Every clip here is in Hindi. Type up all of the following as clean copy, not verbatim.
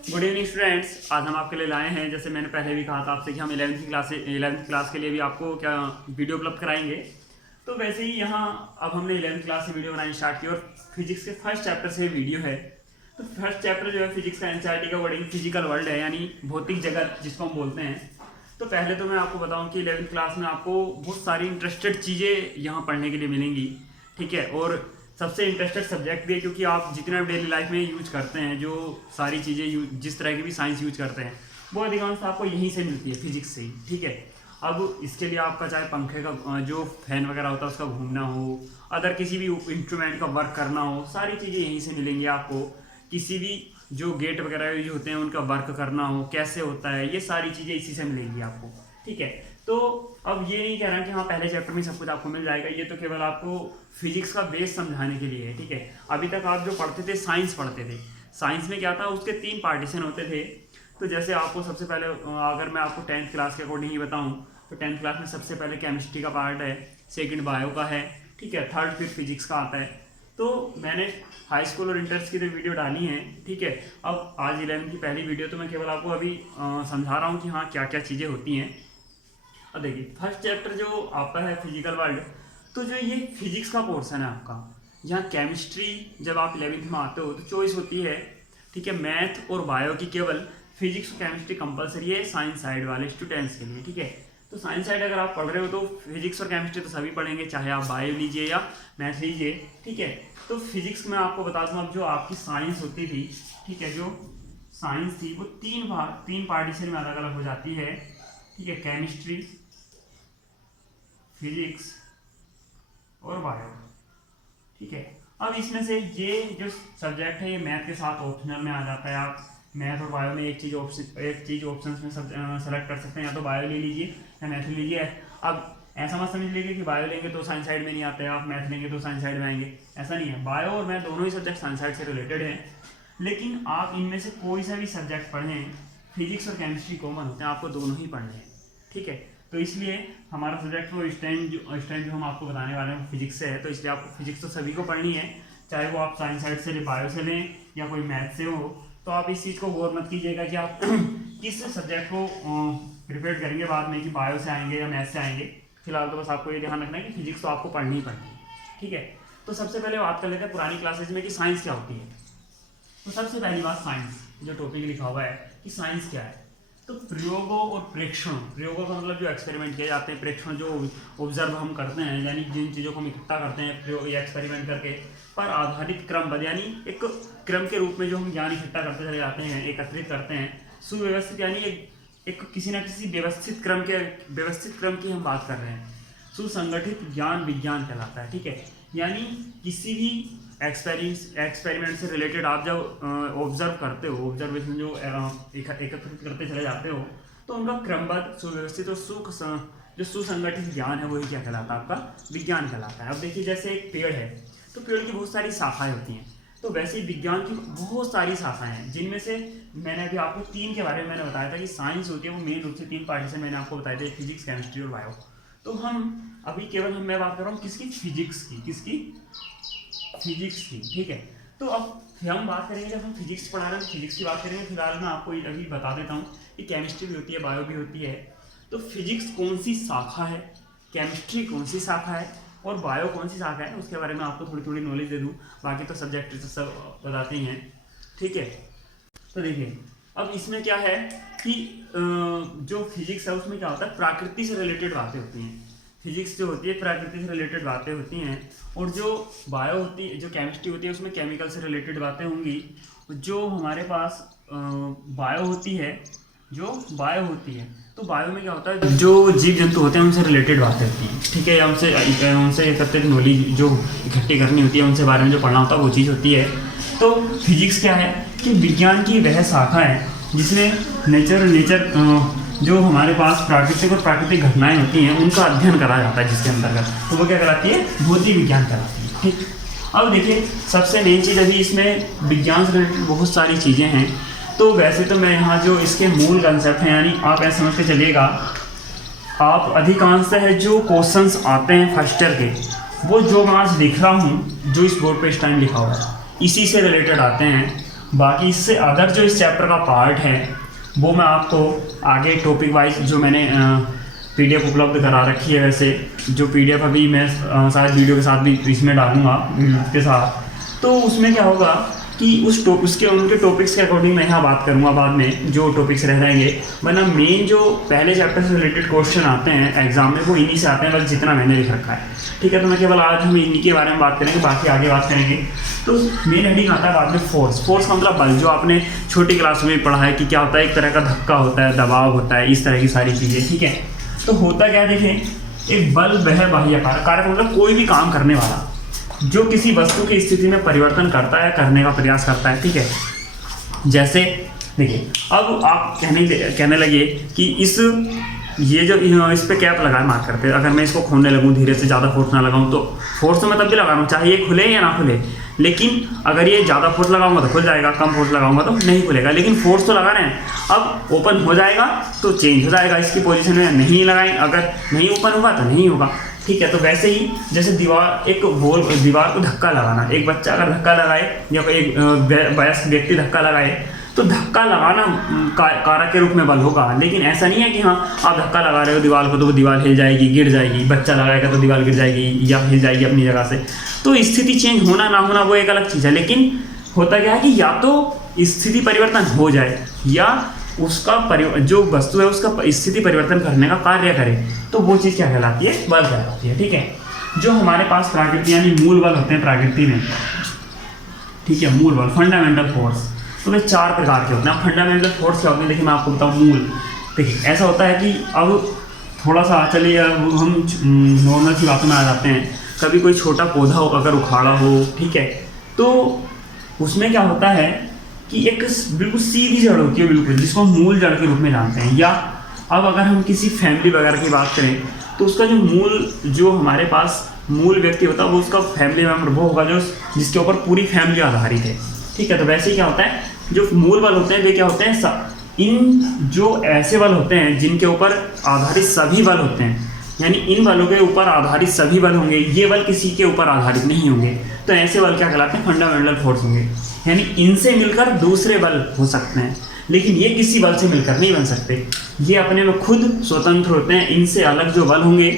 Good evening students. आज हम आपके लिए लाए हैं, जैसे मैंने पहले भी कहा था आपसे कि हम 11वीं क्लास के लिए भी आपको क्या वीडियो उपलब्ध कराएंगे। तो वैसे ही यहाँ अब हमने 11वीं क्लास से वीडियो बनानी स्टार्ट की और फिजिक्स के फर्स्ट चैप्टर से वीडियो है। तो फर्स्ट चैप्टर जो है फिजिक्स का एनसीईआरटी का वर्डिंग फिजिकल वर्ल्ड है, यानी भौतिक जगत जिसको हम बोलते हैं। तो पहले तो मैं आपको बताऊं कि 11वीं क्लास में आपको बहुत सारी इंटरेस्टेड चीज़ें यहाँ पढ़ने के लिए मिलेंगी, ठीक है। और सबसे इंटरेस्टेड सब्जेक्ट भी है, क्योंकि आप जितना डेली लाइफ में यूज करते हैं, जो सारी चीज़ें जिस तरह की भी साइंस यूज करते हैं, वो अधिकांश आपको यहीं से मिलती है, फिजिक्स से ही, ठीक है। अब इसके लिए आपका चाहे पंखे का जो फैन वगैरह होता है उसका घूमना हो, अदर किसी भी इंस्ट्रूमेंट का वर्क करना हो, सारी चीज़ें यहीं से मिलेंगी आपको। किसी भी जो गेट वगैरह यूज होते हैं उनका वर्क करना हो, कैसे होता है, ये सारी चीज़ें इसी से मिलेंगी आपको, ठीक है। तो अब ये नहीं कह रहा कि हाँ पहले चैप्टर में सब कुछ आपको मिल जाएगा, ये तो केवल आपको फिजिक्स का बेस समझाने के लिए है, ठीक है। अभी तक आप जो पढ़ते थे साइंस पढ़ते थे, साइंस में क्या था, उसके 3 पार्टीशन होते थे। तो जैसे आपको सबसे पहले अगर मैं आपको 10th क्लास के अकॉर्डिंग ही बताऊँ तो 10th क्लास में सबसे पहले केमिस्ट्री का पार्ट है, सेकेंड बायो का है, ठीक है, थर्ड फिर फिजिक्स का आता है। तो मैंने हाई स्कूल और इंटर्स की तो वीडियो डाली है, ठीक है। अब आज 11th की पहली वीडियो, तो मैं केवल आपको अभी समझा रहा हूँ कि हाँ क्या क्या चीज़ें होती हैं। अब देखिए फर्स्ट चैप्टर जो आपका है फिजिकल वर्ल्ड, तो जो ये फिजिक्स का पोर्शन है आपका, यहाँ केमिस्ट्री जब आप 11th में आते हो तो चॉइस होती है, ठीक है, मैथ और बायो की। केवल फिजिक्स और केमिस्ट्री कंपलसरी है साइंस साइड वाले स्टूडेंट्स के लिए, ठीक है। तो साइंस साइड अगर आप पढ़ रहे हो तो फिजिक्स और केमिस्ट्री तो सभी पढ़ेंगे, चाहे आप बायो लीजिए या मैथ लीजिए, ठीक है। तो फिजिक्स में आपको बता दूँ, अब जो आपकी साइंस होती थी, ठीक है, जो साइंस थी वो 3 पार्टीशन में अलग अलग हो जाती है, ठीक है, केमिस्ट्री, फिजिक्स और बायो, ठीक है। अब इसमें से ये जो सब्जेक्ट है ये मैथ के साथ ऑप्शनल में आ जाता है। आप मैथ और बायो में एक चीज़ ऑप्शन में सेलेक्ट कर सकते हैं, या तो बायो ले लीजिए या मैथ ले लीजिए। अब ऐसा मत समझ लीजिए कि बायो लेंगे तो साइंस साइड में नहीं आते, आप मैथ लेंगे तो साइंस साइड में आएंगे, ऐसा नहीं है। बायो और मैथ दोनों ही सब्जेक्ट साइंस साइड से रिलेटेड हैं, लेकिन आप इनमें से कोई सा भी सब्जेक्ट पढ़ें, फिजिक्स और केमिस्ट्री कॉमन होते हैं, आपको दोनों ही पढ़ने हैं, ठीक है। तो इसलिए हमारा सब्जेक्ट वो इस टाइम जो हम आपको बताने वाले हैं फिजिक्स से है, तो इसलिए आपको फिजिक्स तो सभी को पढ़नी है, चाहे वो आप साइंस साइड से बायो से लें या कोई मैथ से हो। तो आप इस चीज़ को गौर मत कीजिएगा कि आप किस सब्जेक्ट को प्रिपेयर करेंगे बाद में, कि बायो से आएंगे या मैथ से आएंगे। फिलहाल तो बस आपको ये ध्यान रखना है कि फिजिक्स तो आपको पढ़नी ही पढ़नी है, ठीक है। तो सबसे पहले बात कर लेते हैं पुरानी क्लासेज में कि साइंस क्या होती है। तो सबसे पहली बात, साइंस जो टॉपिक लिखा हुआ है कि साइंस क्या है, तो प्रयोगों और प्रेक्षणों, प्रयोगों का मतलब जो एक्सपेरिमेंट किए जाते हैं, प्रेक्षण जो ऑब्जर्व हम करते हैं, यानी जिन चीज़ों को हम इकट्ठा करते हैं प्रयोग या एक्सपेरिमेंट करके, पर आधारित क्रमबद्ध, यानी एक क्रम के रूप में जो हम ज्ञान इकट्ठा करते चले जाते हैं, एकत्रित करते हैं, सुव्यवस्थित, यानी एक किसी न किसी व्यवस्थित क्रम की हम बात कर रहे हैं। सुसंगठित ज्ञान विज्ञान कहलाता है, ठीक है। यानी किसी भी एक्सपेरिमेंट से रिलेटेड आप जब ऑब्जर्व करते हो, ऑब्जर्वेशन जो एकत्रित करते चले जाते हो, तो उनका क्रमबद्ध, सुव्यवस्थित और जो सुसंगठित ज्ञान है वही क्या कहलाता है, आपका विज्ञान कहलाता है। अब देखिए जैसे एक पेड़ है, तो पेड़ की बहुत सारी शाखाएं होती हैं, तो वैसे ही विज्ञान की बहुत सारी शाखाएं हैं, जिनमें से मैंने अभी आपको 3 के बारे में मैंने बताया था कि साइंस होती है वो मेन रूप से 3 पार्टीशन मैंने आपको बताए थे, फिजिक्स, केमिस्ट्री और बायो। तो हम अभी केवल मैं बात कर रहा हूँ किसकी, फिजिक्स की, ठीक है। तो अब हम बात करेंगे, जब हम फिजिक्स पढ़ा रहे हैं फिजिक्स की बात करेंगे। फिलहाल मैं आपको अभी बता देता हूँ कि केमिस्ट्री भी होती है, बायो भी होती है। तो फिजिक्स कौन सी शाखा है, केमिस्ट्री कौन सी शाखा है और बायो कौन सी शाखा है, उसके बारे में आपको थोड़ी थोड़ी नॉलेज दे दूँ। बाकी तो सब्जेक्ट तो सब बताते ही हैं, ठीक है। तो देखिए अब इसमें क्या है कि जो फिजिक्स है उसमें क्या होता है, प्रकृति से रिलेटेड बातें होती हैं। फिजिक्स जो होती है प्रकृति से रिलेटेड बातें होती हैं, और जो बायो होती है, जो केमिस्ट्री होती है, उसमें केमिकल से रिलेटेड बातें होंगी। जो हमारे पास बायो होती है, तो बायो में क्या होता है, जो जीव जंतु होते हैं उनसे रिलेटेड बातें होती हैं, ठीक है। उनसे एकत्रित नॉलेज जो इकट्ठी करनी होती है, उनसे बारे में जो पढ़ना होता है वो चीज़ होती है। तो फिजिक्स क्या है कि विज्ञान की वह शाखा है जिसमें नेचर जो हमारे पास प्राकृतिक और प्राकृतिक घटनाएं होती हैं उनका अध्ययन करा जाता है, जिसके अंतर्गत तो वो क्या कहलाती है, भौतिक विज्ञान कहलाती है, ठीक। अब देखिए सबसे मेन चीज़, अभी इसमें विज्ञान से रिलेटेड बहुत सारी चीज़ें हैं। तो वैसे तो मैं यहाँ जो इसके मूल कंसेप्ट हैं, यानी आप ऐसे समझ के चलिएगा, आप अधिकांशतः जो क्वेश्चंस आते हैं फर्स्ट ईयर के, वो जो मैं आज लिख रहा हूँ, जो इस बोर्ड पे इस टाइम लिखा हुआ है, इसी से रिलेटेड आते हैं। बाकी इससे अदर जो इस चैप्टर का पार्ट है वो मैं आपको आगे टॉपिक वाइज जो मैंने PDF उपलब्ध करा रखी है, वैसे जो PDF अभी मैं शायद वीडियो के साथ भी इसमें डालूंगा के साथ, तो उसमें क्या होगा कि उसके उनके टॉपिक्स के अकॉर्डिंग मैं यहाँ बात करूँगा बाद में, जो टॉपिक्स रह जाएंगे। वरना मेन जो पहले चैप्टर से रिलेटेड क्वेश्चन आते हैं एग्जाम में वो इन्हीं से आते हैं, बस जितना मैंने लिख रखा है, ठीक है। तो मैं केवल आज हम इन्हीं के बारे में बात करेंगे, बाकी आगे बात करेंगे। तो मेन हेडिंग आता है बाद में फोर्स। फोर्स का मतलब बल, जो आपने छोटी क्लास में पढ़ा है कि क्या होता है, एक तरह का धक्का होता है, दबाव होता है, इस तरह की सारी चीज़ें, ठीक है। तो होता क्या है, देखें, एक बल वह बाह्य कारक मतलब कोई भी काम करने वाला जो किसी वस्तु की स्थिति में परिवर्तन करता है, करने का प्रयास करता है, ठीक है। जैसे देखिए, अब आप कहने लगे कि ये जो इस पे कैप लगाए मार्कर पे, अगर मैं इसको खोलने लगूँ धीरे से, ज़्यादा फोर्स ना लगाऊँ, तो फोर्स तो मैं तब भी लगा रहा हूँ चाहे ये खुले या ना खुले, लेकिन अगर ये ज़्यादा फोर्स लगाऊंगा तो खुल जाएगा, कम फोर्स लगाऊंगा तो नहीं खुलेगा, लेकिन फोर्स तो लगा रहे हैं। अब ओपन हो जाएगा तो चेंज हो जाएगा इसकी पोजीशन में, नहीं लगाएं, अगर नहीं ओपन होगा तो नहीं होगा, ठीक है। तो वैसे ही जैसे दीवार को धक्का लगाना, एक बच्चा अगर धक्का लगाए या एक वयस्क व्यक्ति धक्का लगाए तो धक्का लगाना कारक के रूप में बल होगा, लेकिन ऐसा नहीं है कि हाँ आप धक्का लगा रहे हो दीवार को तो वो दीवार हिल जाएगी, गिर जाएगी, बच्चा लगाएगा तो दीवार गिर जाएगी या हिल जाएगी अपनी जगह से। तो स्थिति चेंज होना ना होना वो एक अलग चीज़ है, लेकिन होता क्या है कि या तो स्थिति परिवर्तन हो जाए या उसका जो वस्तु है उसका स्थिति परिवर्तन करने का कार्य करे, तो वो चीज़ क्या कहलाती है, बल कहलाती है, ठीक है। जो हमारे पास प्रकृति यानी मूल बल होते हैं प्रकृति में, ठीक है, मूल बल, फंडामेंटल फोर्स, तो वे 4 प्रकार के होते हैं। फंडामेंटल फोर्स क्या होते हैं, देखिए मैं आपको बताऊँ। मूल, देखिए ऐसा होता है कि अब थोड़ा सा चलिए हम नॉर्मल सी बातों में आ जाते हैं। कभी कोई छोटा पौधा हो अगर उखाड़ा हो, ठीक है, तो उसमें क्या होता है कि एक बिल्कुल सीधी जड़ होती है, बिल्कुल, जिसको हम मूल जड़ के रूप में जानते हैं। या अब अगर हम किसी फैमिली वगैरह की बात करें तो उसका जो हमारे पास मूल व्यक्ति होता है वो उसका फैमिली मेम्बर वो होगा जो जिसके ऊपर पूरी फैमिली आधारित है, ठीक है। तो वैसे ही क्या होता है, जो मूल बल होते हैं वे क्या होते हैं, इन जो ऐसे बल होते हैं जिनके ऊपर आधारित सभी बल होते हैं, यानी इन बलों के ऊपर आधारित सभी बल होंगे, ये बल किसी के ऊपर आधारित नहीं होंगे, तो ऐसे बल क्या कहलाते हैं, फंडामेंटल फोर्स होंगे। यानी इनसे मिलकर दूसरे बल हो सकते हैं, लेकिन ये किसी बल से मिलकर नहीं बन सकते, ये अपने में खुद स्वतंत्र होते हैं। इनसे अलग जो बल होंगे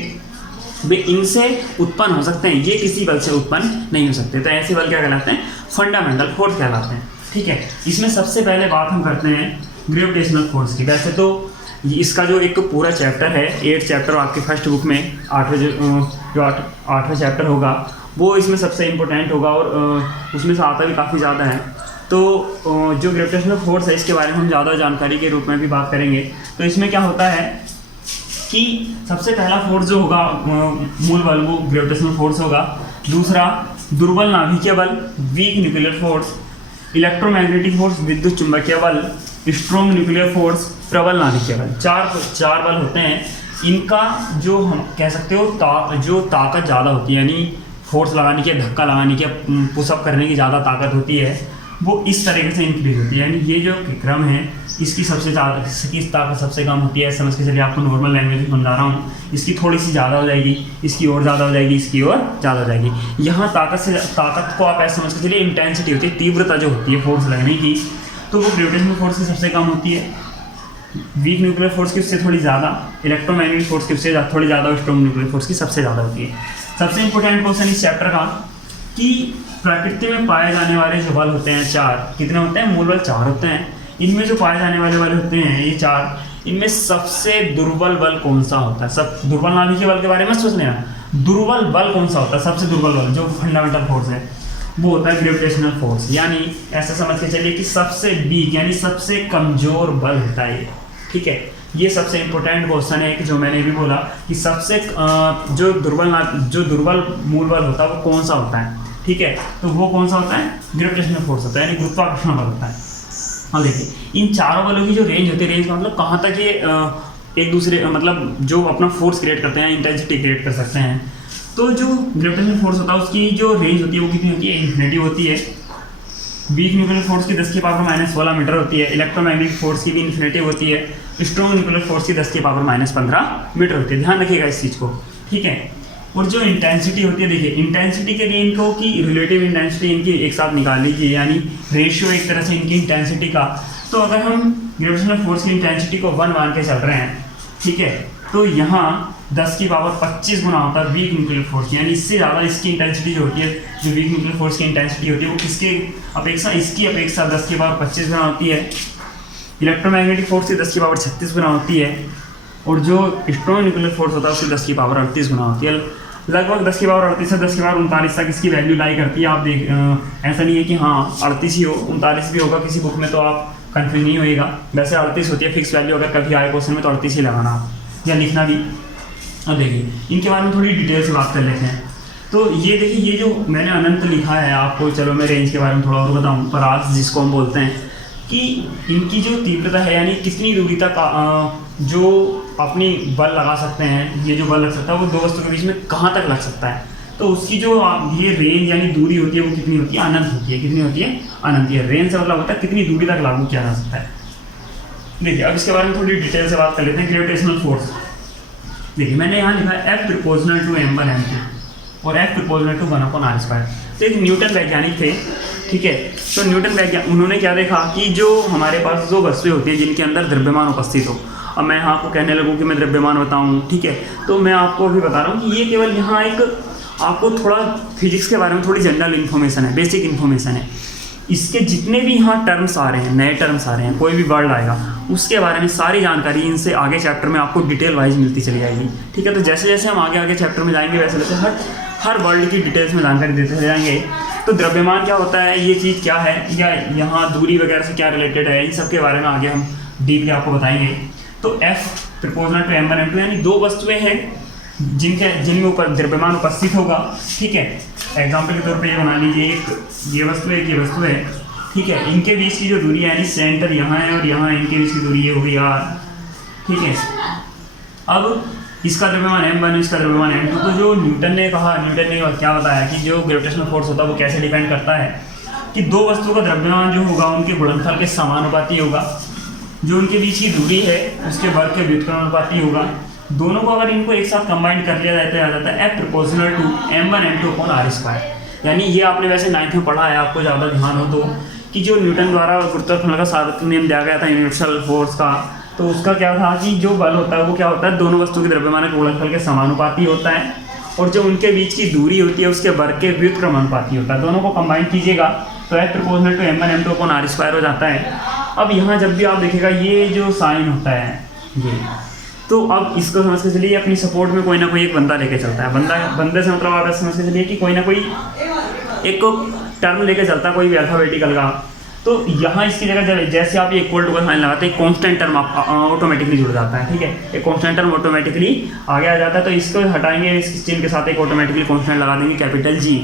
वे इनसे उत्पन्न हो सकते हैं, ये किसी बल से उत्पन्न नहीं हो सकते, तो ऐसे बल क्या कहलाते हैं, फंडामेंटल फोर्स कहलाते हैं, ठीक है। इसमें सबसे पहले बात हम करते हैं ग्रेविटेशनल फोर्स की। वैसे तो इसका जो एक पूरा चैप्टर है, 8 चैप्टर आपकी फर्स्ट बुक में, 8वां चैप्टर होगा वो इसमें सबसे इम्पोर्टेंट होगा और उसमें से आता भी काफ़ी ज़्यादा है। तो जो ग्रेविटेशनल फोर्स है इसके बारे में हम ज़्यादा जानकारी के रूप में भी बात करेंगे। तो इसमें क्या होता है कि सबसे पहला फोर्स जो होगा मूल बल वो ग्रेविटेशनल फोर्स होगा। दूसरा दुर्बल नाभिकीय बल, weak nuclear force, electromagnetic force, विद्युत चुंबकीय बल, स्ट्रॉन्ग न्यूक्लियर फोर्स, प्रबल नाभिकीय बल। चार बल होते हैं। इनका जो हम कह सकते हो जो ताकत ज़्यादा होती है, यानी फोर्स लगाने की, धक्का लगाने की, पुशअप करने की ज़्यादा ताकत होती है, वो इस तरीके से इंक्रीज होती है। यानी ये जो क्रम है इसकी सबसे ज़्यादा, इसकी ताकत सबसे कम होती है, समझ के चलिए, आपको नॉर्मल लैंग्वेज में समझा रहा हूँ। इसकी थोड़ी सी ज़्यादा हो जाएगी, इसकी और ज़्यादा हो जाएगी, इसकी और ज़्यादा हो जाएगी। यहाँ ताकत को आप ऐसे समझ के चलिए, इंटेंसिटी होती है, तीव्रता जो होती है फोर्स लगने की, तो वो ग्रेविटेशनल फोर्स की सबसे कम होती है। वीक न्यूक्लियर फोर्स की उससे थोड़ी ज़्यादा, इलेक्ट्रोमैग्नेटिक फोर्स की उससे थोड़ी ज़्यादा और स्ट्रॉन्ग न्यूक्लियर फोर्स की सबसे ज़्यादा होती है। सबसे इंपॉर्टेंट क्वेश्चन इस चैप्टर का कि प्रकृति में पाए जाने वाले जो बल होते हैं 4, कितने होते हैं, मूल बल 4 होते हैं। इनमें जो पाए जाने वाले बल होते हैं ये 4, इनमें सबसे दुर्बल बल कौन सा होता है? सब दुर्बल नाभिकीय बल के बारे में सोच लेना, दुर्बल बल कौन सा होता है, सबसे दुर्बल बल जो फंडामेंटल फोर्स है वो होता है ग्रेविटेशनल फोर्स। यानी ऐसा समझ के चलिए कि सबसे वीक यानी सबसे कमजोर बल होता है ये, ठीक है। ये सबसे इंपॉर्टेंट क्वेश्चन है कि जो मैंने भी बोला कि सबसे जो दुर्बल मूल बल होता है वो कौन सा होता है, ठीक है। तो वो कौन सा होता है, ग्रेविटेशनल फोर्स होता है, यानी गुरुत्वाकर्षण बल होता है। हाँ देखिए, इन चारों बलों की जो रेंज होती है, रेंज का मतलब कहाँ तक ये एक दूसरे मतलब जो अपना फोर्स क्रिएट करते हैं, इंटेंसिटी क्रिएट कर सकते हैं। तो जो ग्रेविटेशनल फोर्स होता है उसकी जो रेंज होती है वो कितनी होती है, इन्फिनिटी होती है। वीक न्यूक्लियर फोर्स की 10 की पावर -16 मीटर होती है। इलेक्ट्रोमैग्नेटिक फोर्स की भी इन्फिनिटी होती है। स्ट्रॉन्ग न्यूक्लियर फोर्स की 10 की पावर -15 मीटर होती है। ध्यान रखिएगा इस चीज़ को, ठीक है। और जो इंटेंसिटी होती है, देखिए इंटेंसिटी के लिए इनको की रिलेटिव इंटेंसिटी इनकी एक साथ निकाल लीजिए, यानी रेशियो एक तरह से इनकी इंटेंसिटी का। तो अगर हम ग्रेविटेशनल फोर्स की इंटेंसिटी को 1 मान के चल रहे हैं, ठीक है, तो यहाँ 10 की पावर 25 गुना होता है वीक न्यूक्लियर फोर्स, यानी इससे ज़्यादा इसकी इंटेंसिटी जो होती है, जो वीक न्यूक्लियर फोर्स की इंटेंसिटी होती है वो किसके अपेक्षा, इसकी अपेक्षा 10 की पावर 25 गुना होती है। इलेक्ट्रोमैग्नेटिक फोर्स की 10 की पावर 36 गुना होती है, और जो स्ट्रॉन्ग न्यूक्लियर फोर्स होता है उसकी 10 की पावर 38 गुना होती है। लगभग 10 की पावर 38 से 10 की पावर 39 तक इसकी वैल्यू लाई करती है। आप देख ऐसा नहीं है कि हाँ 38 ही हो, 39 भी होगा किसी बुक में, तो आप कन्फ्यूज नहीं होएगा। वैसे 38 होती है फिक्स वैल्यू, अगर कभी आए क्वेश्चन में तो 38 ही लगाना आप, या लिखना भी। अब देखिए इनके बारे में थोड़ी डिटेल से बात कर लेते हैं। तो ये देखिए, ये जो मैंने अनंत लिखा है आपको, चलो मैं रेंज के बारे में थोड़ा और बताऊँ। परास जिसको हम बोलते हैं, कि इनकी जो तीव्रता है, यानी कितनी दूरी तक जो अपनी बल लगा सकते हैं, ये जो बल लग सकता है वो दो वस्तु के बीच में कहाँ तक लग सकता है, तो उसकी जो ये रेंज यानी दूरी होती है वो कितनी होती है, अनंत होती है। कितनी होती है, अनंत। है रेंज से मतलब होता है कितनी दूरी तक लागू किया जा सकता है। देखिए अब इसके बारे में थोड़ी डिटेल से बात कर लेते हैं। ग्रेविटेशनल फोर्स, देखिए मैंने यहाँ लिखा है F proportional to m1 m2 और F प्रोपोर्शनल टू 1/r²। तो एक न्यूटन वैज्ञानिक थे, ठीक है। तो न्यूटन वैज्ञानिक उन्होंने क्या देखा कि जो हमारे पास जो वस्तुएं होती हैं जिनके अंदर द्रव्यमान उपस्थित हो। अब मैं यहाँ आपको कहने लगूँ कि मैं द्रव्यमान बताऊँ, ठीक है, तो मैं आपको अभी बता रहा हूँ कि ये केवल यहाँ एक आपको थोड़ा फिजिक्स के बारे में थोड़ी जनरल इन्फॉर्मेशन है, बेसिक इन्फॉर्मेशन है। इसके जितने भी यहाँ टर्म्स आ रहे हैं, नए टर्म्स आ रहे हैं, कोई भी वर्ड आएगा उसके बारे में सारी जानकारी इनसे आगे चैप्टर में आपको डिटेल वाइज मिलती चली जाएगी, ठीक है। तो जैसे जैसे हम आगे चैप्टर में जाएंगे वैसे वैसे हर वर्ड की डिटेल्स में जानकारी देते चले जाएंगे। तो द्रव्यमान क्या होता है, ये चीज़ क्या है, या यहाँ दूरी वगैरह से क्या रिलेटेड है, इन सब के बारे में आगे हम डीपली आपको बताएंगे। तो F proportional to m1 m2, यानी दो वस्तुएं हैं जिनमें ऊपर द्रव्यमान उपस्थित होगा, ठीक है। एग्जाम्पल के तौर पे ये बना लीजिए, एक ये वस्तु है, एक ये वस्तु है, ठीक है। इनके बीच की जो दूरी है, यानी सेंटर यहाँ है और यहाँ इनके बीच की दूरी ये होगी r, ठीक है। अब इसका द्रव्यमान m1, इसका द्रव्यमान m2। तो जो न्यूटन ने क्या बताया कि जो ग्रेविटेशनल फोर्स होता है वो कैसे डिपेंड करता है कि दो वस्तुओं का द्रव्यमान जो होगा उनके गुणनफल के समानुपाती होगा, जो उनके बीच की दूरी है उसके वर्ग के व्युत्क्रमानुपाती होगा। दोनों को अगर इनको एक साथ कंबाइन कर लिया जाता है, आ जाता है F proportional to m1 m2/r²। यानी ये आपने वैसे 9th में पढ़ा है, आपको ज़्यादा ध्यान हो तो, कि जो न्यूटन द्वारा गुरुत्वाकर्षण का सार्वत्रिक नियम दिया गया था यूनिवर्सल फोर्स का, तो उसका क्या था कि जो बल होता है वो क्या होता है, दोनों वस्तुओं के द्रव्यमान के गुणनफल के समानुपाती होता है, और जो उनके बीच की दूरी होती है उसके वर्ग के व्युत्क्रमानुपाती होता है। दोनों को कंबाइन कीजिएगा तो F proportional to m1 m2/r² हो जाता है। अब यहाँ जब भी आप देखिएगा ये जो साइन होता है ये, तो अब इसको समझ के चलिए अपनी सपोर्ट में कोई ना कोई एक बंदा लेके चलता है। बंदे से मतलब आप समझ के चलिए कि कोई ना कोई एक टर्म लेके चलता है, कोई भी अल्फाबेटिकल का। तो यहाँ इसकी जगह जैसे आप ये इक्वल टू का साइन लगाते हैं, कांस्टेंट टर्म ऑटोमेटिकली जुड़ जाता है, ठीक है। एक कांस्टेंट टर्म ऑटोमेटिकली आगे आ जाता है। तो इसको हटाएंगे, इस चिन्ह के साथ एक ऑटोमेटिकली कांस्टेंट लगा देंगे, कैपिटल G,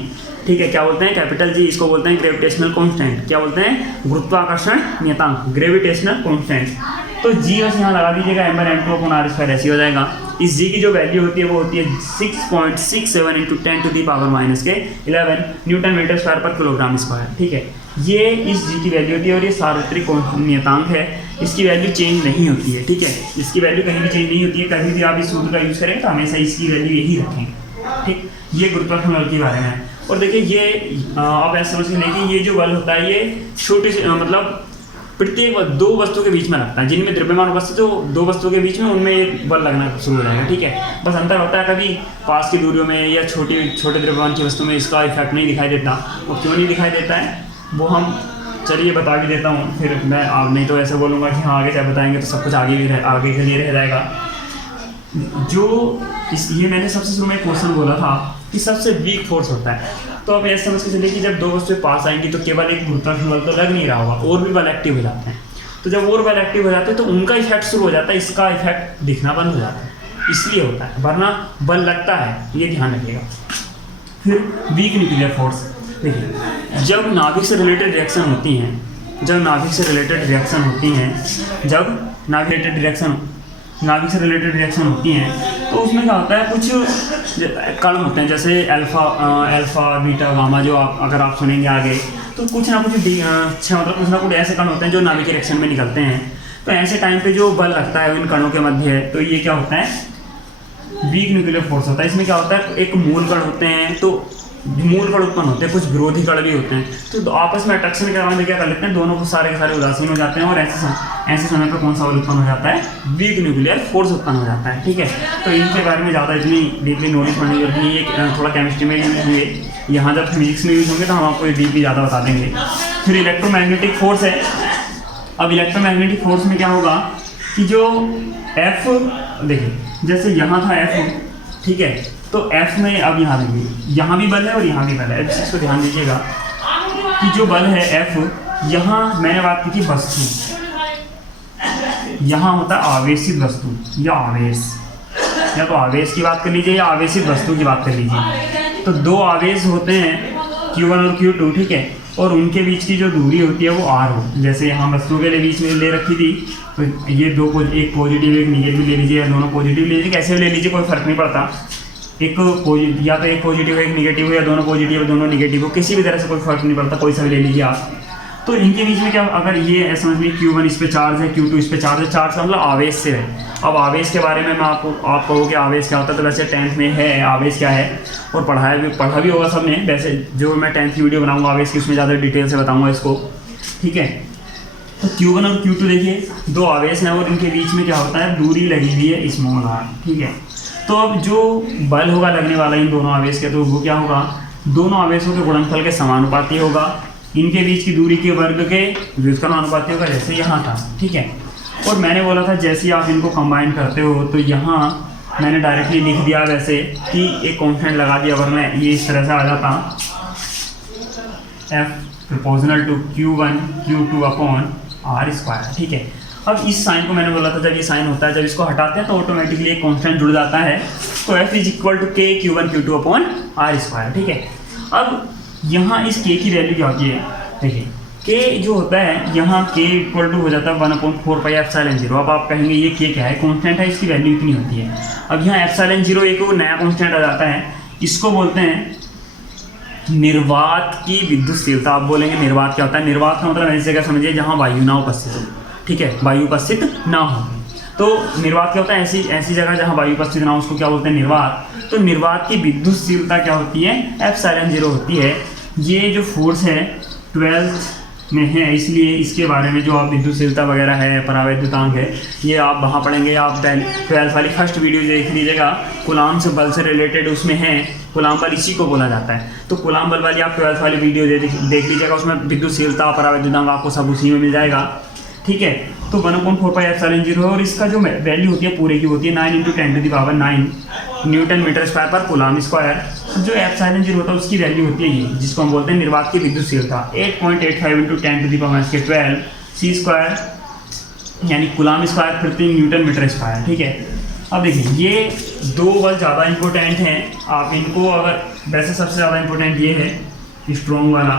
ठीक है। क्या बोलते हैं, कैपिटल G। इसको बोलते हैं ग्रेविटेशनल कांस्टेंट। क्या बोलते हैं, गुरुत्वाकर्षण नियतांक, ग्रेविटेशनल कांस्टेंट। तो G बस यहाँ लगा दीजिएगा, m1 m2/r² ऐसी हो जाएगा। इस G की जो वैल्यू होती है वो होती है 6.67 × 10⁻11 न्यूटन मीटर स्क्वायर पर किलोग्राम स्क्वायर, ठीक है। ये इस G की वैल्यू होती है, और ये सार्वत्रिक नियतांक है, इसकी वैल्यू चेंज नहीं होती है, ठीक है। इसकी वैल्यू कहीं भी चेंज नहीं होती है, कभी भी आप इस सूत्र का यूज़ करें तो हमेशा इसकी वैल्यू यही रखेंगे, ठीक। ये गुरुत्वाकर्षण बल के बारे में है। और देखिए ये आप ऐसे समझ लें कि ये जो बल होता है ये छोटे से मतलब प्रत्येक दो वस्तु के बीच में लगता है, जिनमें द्रव्यमान उपस्थित हो दो वस्तुओं के बीच में, उनमें एक बल लगना शुरू हो जाएगा, ठीक है। बस अंतर होता है, कभी पास की दूरियों में या छोटे द्रव्यमान की वस्तु में इसका इफेक्ट नहीं दिखाई देता। वो क्यों नहीं दिखाई देता है वो हम चलिए बता भी देता हूँ, फिर मैं नहीं तो ऐसे बोलूँगा कि हाँ आगे क्या बताएंगे तो सब कुछ आगे के लिए रह जाएगा। जो ये मैंने सबसे शुरू में क्वेश्चन बोला था कि सबसे वीक फोर्स होता है, तो आप ऐसे समझ के चलिए कि जब दो वस्तुएं पास आएंगी तो केवल एक गुरुत्वाकर्षण बल तो लग नहीं रहा होगा, और भी बल एक्टिव हो जाते हैं। तो जब और बल एक्टिव हो जाते हैं तो उनका इफेक्ट शुरू हो जाता है, इसका इफेक्ट दिखना बंद हो जाता है, इसलिए होता है, वरना बल लगता है, ये ध्यान रखिएगा। फिर वीक न्यूक्लियर फोर्स, देखिए जब नाभिक से रिलेटेड रिएक्शन होती हैं, नाभिक से रिलेटेड रिएक्शन होती हैं तो उसमें क्या होता है, कुछ कण होते हैं जैसे अल्फा बीटा गामा, जो अगर आप सुनेंगे आगे तो कुछ ना कुछ ऐसे कण होते हैं जो नाभिक रिएक्शन में निकलते हैं। तो ऐसे टाइम पे जो बल लगता है इन कणों के मध्य, तो ये क्या होता है, वीक न्यूक्लियर फोर्स होता है। इसमें क्या होता है, एक मूल कण होते हैं, तो मूल कण उत्पन्न होते हैं, कुछ विरोधी कण भी होते हैं, तो आपस में अट्रैक्शन करवाने में क्या कर लेते हैं, दोनों को सारे के सारे उदासीन हो जाते हैं और ऐसे समय पर कौन सा बल उत्पन्न हो जाता है, वीक न्यूक्लियर फोर्स उत्पन्न हो जाता है। ठीक है, तो इनके बारे में ज़्यादा इतनी डीपली नॉलेज पढ़ने की जरूरत नहीं है, थोड़ा केमिस्ट्री में यूज होंगे, यहाँ जब फिजिक्स में यूज होंगे तो हम आपको डीपली ज़्यादा बता देंगे। फिर इलेक्ट्रोमैग्नेटिक फोर्स है। अब इलेक्ट्रोमैग्नेटिक फोर्स में क्या होगा कि जो एफ, देखिए जैसे यहाँ था एफ, ठीक है, तो एफ में अब यहाँ देखिए यहाँ भी बल है और यहाँ भी बल है। इस चीज़ को ध्यान दीजिएगा कि जो बल है एफ, यहाँ मैंने बात की थी वस्तु, यहाँ होता है आवेशित वस्तु या आवेश, या तो आवेश की बात कर लीजिए या आवेशित वस्तु की बात कर लीजिए। तो दो आवेश होते हैं Q1 और Q2, ठीक है, और उनके बीच की जो दूरी होती है वो r हो। जैसे यहाँ वस्तु के लिए बीच में ले रखी थी, तो ये दो एक पॉजिटिव एक निगेटिव ले लीजिए, या दोनों पॉजिटिव ले लीजिए, कैसे भी ले लीजिए, कोई फर्क नहीं पड़ता। या तो एक पॉजिटिव हो एक निगेटिव हो, या दोनों पॉजिटिव दोनों निगेटिव हो, किसी भी तरह से कोई फर्क नहीं पड़ता, कोई सा भी ले लीजिए आप। तो इनके बीच में क्या, अगर ये समझ लीजिए Q1 इस पे चार्ज है, Q2 इस पे चार्ज है, चार्ज का मतलब आवेश से है। अब आवेश के बारे में मैं आप कहोगे आवेश क्या होता है, तो वैसे 10th में है आवेश क्या है, और पढ़ा भी होगा सबने। वैसे जो मैं 10th की वीडियो बनाऊंगा आवेश की, उसमें ज़्यादा डिटेल से बताऊंगा इसको, ठीक है। तो Q1 और Q2 देखिए दो आवेश हैं और इनके बीच में क्या होता है, दूरी लगी हुई है स्मॉल r, ठीक है। तो अब जो बल होगा लगने वाला इन दोनों आवेश के, तो वो क्या होगा, दोनों आवेशों के गुणनफल के समानुपाती होगा, इनके बीच की दूरी के वर्ग के व्युत्क्रमानुपाती होगा, जैसे यहाँ था, ठीक है। और मैंने बोला था जैसे ही आप इनको कंबाइन करते हो, तो यहाँ मैंने डायरेक्टली लिख दिया वैसे कि एक कॉन्स्टेंट लगा दिया, वरना ये इस तरह से आ जाता F proportional to Q1 Q2 upon R square, ठीक है। अब इस साइन को मैंने बोला था जब ये साइन होता है, जब इसको हटाते हैं तो ऑटोमेटिकली एक कांस्टेंट जुड़ जाता है, तो F is equal to K Q1 Q2 upon R square, ठीक है। अब यहाँ इस K की वैल्यू क्या होती है, देखिए K जो होता है यहाँ K इक्वल टू हो जाता है 1/4 पाई एप्सिलॉन 0। अब आप कहेंगे ये K क्या है, कांस्टेंट है, इसकी वैल्यू इतनी होती है। अब यहाँ एप्सिलॉन 0 एक नया कांस्टेंट आ जाता है, इसको बोलते हैं निर्वात की विद्युतशीलता। आप बोलेंगे निर्वात क्या होता है, निर्वात का मतलब ऐसी जगह समझिए जहाँ वायु ना उपस्थित हो, ठीक है, वायु उपस्थित ना हो। तो निर्वात क्या होता है, ऐसी जगह जहाँ वायु उपस्थित ना हो, उसको क्या बोलते हैं, निर्वात। तो निर्वात की विद्युतशीलता क्या होती है, एप्सिलॉन 0 होती है। ये जो फोर्स है 12th में है, इसलिए इसके बारे में जो आप विद्युतशीलता वगैरह है, परावैद्युतांक है, ये आप वहाँ पढ़ेंगे। आप 12th वाली फर्स्ट वीडियो देख लीजिएगा, कूलाम से बल से रिलेटेड उसमें है, कूलाम बल इसी को बोला जाता है। तो कूलाम बल वाली आप 12th वाली वीडियो देख लीजिएगा, उसमें विद्युतशीलता परावैद्युतांक आपको सब उसी में मिल जाएगा, ठीक है। तो 1/4 पाई एप्सिलॉन 0 है, और इसका जो वैल्यू होती है पूरे की होती है 9 × 10⁹ न्यूटन मीटर स्क्वायर पर कूलाम स्क्वायर। जो एप्सिलॉन 0 होता है उसकी वैल्यू होती है ये, जिसको हम बोलते हैं निर्वात की विद्युतशीलता, 8.85 × 10⁻² c स्क्वायर, यानी कूलाम स्क्वायर प्रति न्यूटन मीटर स्क्वायर, ठीक है। अब देखिए ये दो बल ज़्यादा इंपॉर्टेंट हैं, आप इनको अगर, वैसे सबसे ज़्यादा इंपॉर्टेंट ये है स्ट्रॉन्ग वाला,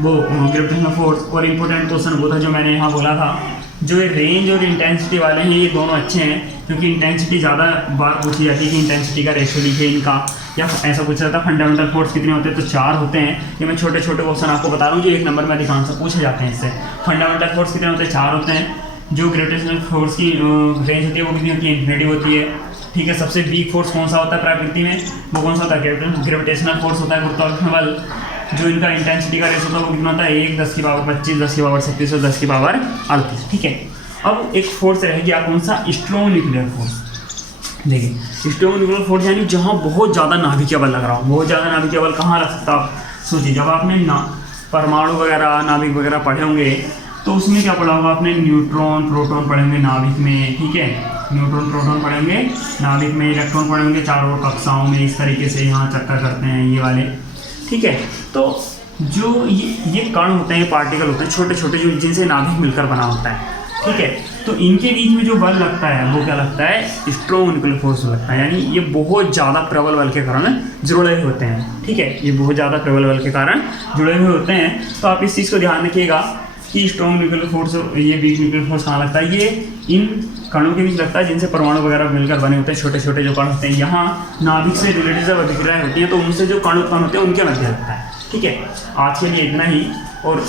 वो ग्रेविटेशनल फोर्स, और इम्पोर्टेंट क्वेश्चन वो था जो मैंने यहाँ बोला था, जो ये रेंज और इंटेंसिटी वाले हैं, ये दोनों अच्छे हैं, क्योंकि इंटेंसिटी ज़्यादा बार पूछी जाती है कि इंटेंसिटी का रेशियो लिखे इनका, या ऐसा पूछा जाता है फंडामेंटल फोर्स कितने होते हैं, तो 4 होते हैं। ये मैं छोटे छोटे क्वेश्चन आपको बता रहा हूँ जो 1 नंबर में अधिकांश से पूछे जाते हैं। इससे फंडामेंटल फोर्स कितने होते हैं, 4 होते हैं। जो ग्रेविटेशनल फोर्स की रेंज होती है वो कितनी होती है, इन्फिनिटी होती है, ठीक है। सबसे वीक फोर्स कौन सा होता है प्रकृति में, वो कौन सा होता है, ग्रेविटेशनल फोर्स होता है, गुरुत्वाकर्षण बल। जो इनका इंटेंसिटी का रेशियो होता है वो कितना होता है, 1 10 की पावर 25, 10 की पावर 36 और 10 की पावर 38, ठीक है। अब एक फोर्स रहेगी कौन सा, स्ट्रॉन्ग न्यूक्लियर फोर्स। देखिए स्ट्रॉन्ग न्यूक्लियर फोर्स यानी जहाँ बहुत ज़्यादा नाभिकीय बल लग रहा हो। बहुत ज़्यादा नाभिकीय बल कहाँ लग सकता है, आप सोचिए, जब आपने परमाणु वगैरह नाभिक वगैरह पढ़े होंगे तो उसमें क्या पढ़ा होगा आपने, न्यूट्रॉन प्रोटॉन पढ़ेंगे नाभिक में, ठीक है, न्यूट्रॉन प्रोटॉन पढ़ेंगे नाभिक में, इलेक्ट्रॉन पढ़ेंगे चारों कक्षाओं में, इस तरीके से यहाँ चक्कर करते हैं ये वाले, ठीक है। तो जो ये कण होते हैं, पार्टिकल होते हैं छोटे छोटे, जो जिनसे नाभिक मिलकर बना होता है, ठीक है। तो इनके बीच में जो बल लगता है वो क्या लगता है, स्ट्रॉन्ग न्यूक्लियर फोर्स लगता है, यानी ये बहुत ज़्यादा प्रबल बल के कारण जुड़े हुए होते हैं, ठीक है, ये बहुत ज़्यादा प्रबल बल के कारण जुड़े हुए होते हैं। तो आप इस चीज़ को ध्यान रखिएगा कि स्ट्रॉन्ग न्यूक्लियर फोर्स, ये वीक न्यूक्लियर फोर्स कहाँ लगता है, ये इन कणों के बीच लगता है जिनसे परमाणु वगैरह मिलकर बने होते हैं, छोटे छोटे जो कण होते हैं। यहाँ नाभिक से रिलेटेड जब अभिक्रियाएं होती हैं तो उनसे जो कण उत्पन्न होते हैं उनके मध्य लगता है, ठीक है। आज के लिए इतना ही। और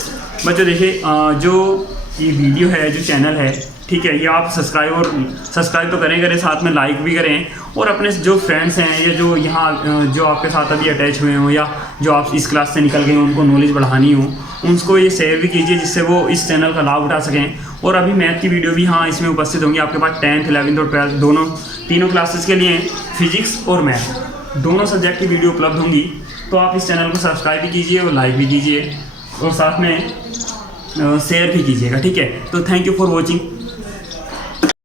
बच्चों देखिए जो ये वीडियो है, जो चैनल है, ठीक है, ये आप सब्सक्राइब तो करें साथ में लाइक भी करें, और अपने जो फ्रेंड्स हैं या जो यहाँ जो आपके साथ अभी अटैच हुए हों या जो आप इस क्लास से निकल गए हो उनको नॉलेज बढ़ानी हो, उनको ये शेयर भी कीजिए जिससे वो इस चैनल का लाभ उठा सकें। और अभी मैथ की वीडियो भी हाँ इसमें उपस्थित होंगी आपके पास 10th 11th और 12th तीनों क्लासेस के लिए फिजिक्स और मैथ दोनों सब्जेक्ट की वीडियो उपलब्ध होंगी। तो आप इस चैनल को सब्सक्राइब भी कीजिए और लाइक भी कीजिए और साथ में शेयर भी कीजिएगा, ठीक है। तो थैंक यू फॉर वॉचिंग।